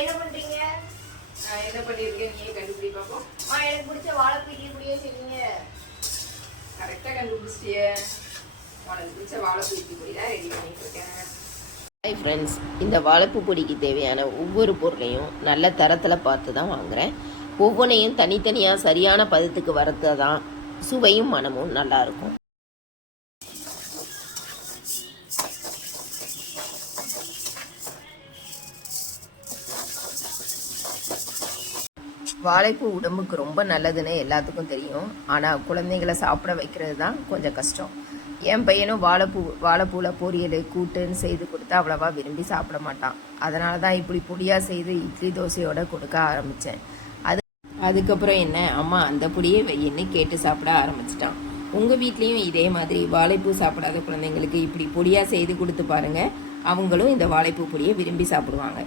என்ன பண்றீங்க? நான் என்ன பண்ணியிருக்கேன் நீயே கண்டுபிடி பார்ப்போம். எனக்கு பிடிச்ச வாழைப்பூ இட்லி பொடியே செய்வீங்க. கரெக்டாக கண்டுபிடிச்சிட்டியே. உனக்கு பிடிச்ச வாழைப்பூ இட்லி பொடி தான் ரெடி பண்ணிட்டு இருக்கேன். ஹாய் ஃப்ரெண்ட்ஸ், இந்த வாழைப்பூ பொடிக்கு தேவையான ஒவ்வொரு பொருளையும் நல்ல தரத்தில் பார்த்து தான் வாங்குகிறேன். ஒவ்வொன்றையும் தனித்தனியாக சரியான பதத்துக்கு வறுத்தா தான் சுவையும் மனமும் நல்லாயிருக்கும். வாழைப்பூ உடம்புக்கு ரொம்ப நல்லதுன்னு எல்லாத்துக்கும் தெரியும். ஆனால் குழந்தைங்களை சாப்பிட வைக்கிறது தான் கொஞ்சம் கஷ்டம். என் பையனும் வாழைப்பூவில் பொரியல் கூட்டுன்னு செய்து கொடுத்தா அவ்வளோவா விரும்பி சாப்பிட மாட்டான். அதனால தான் இப்படி பொடியாக செய்து இட்லி தோசையோடு கொடுக்க ஆரம்பித்தேன். அதுக்கப்புறம் என்ன, அம்மா அந்த பொடியே வையின்னு கேட்டு சாப்பிட ஆரம்பிச்சிட்டான். உங்கள் வீட்லேயும் இதே மாதிரி வாழைப்பூ சாப்பிடாத குழந்தைங்களுக்கு இப்படி பொடியாக செய்து கொடுத்து பாருங்கள். அவங்களும் இந்த வாழைப்பூ பொடியை விரும்பி சாப்பிடுவாங்க.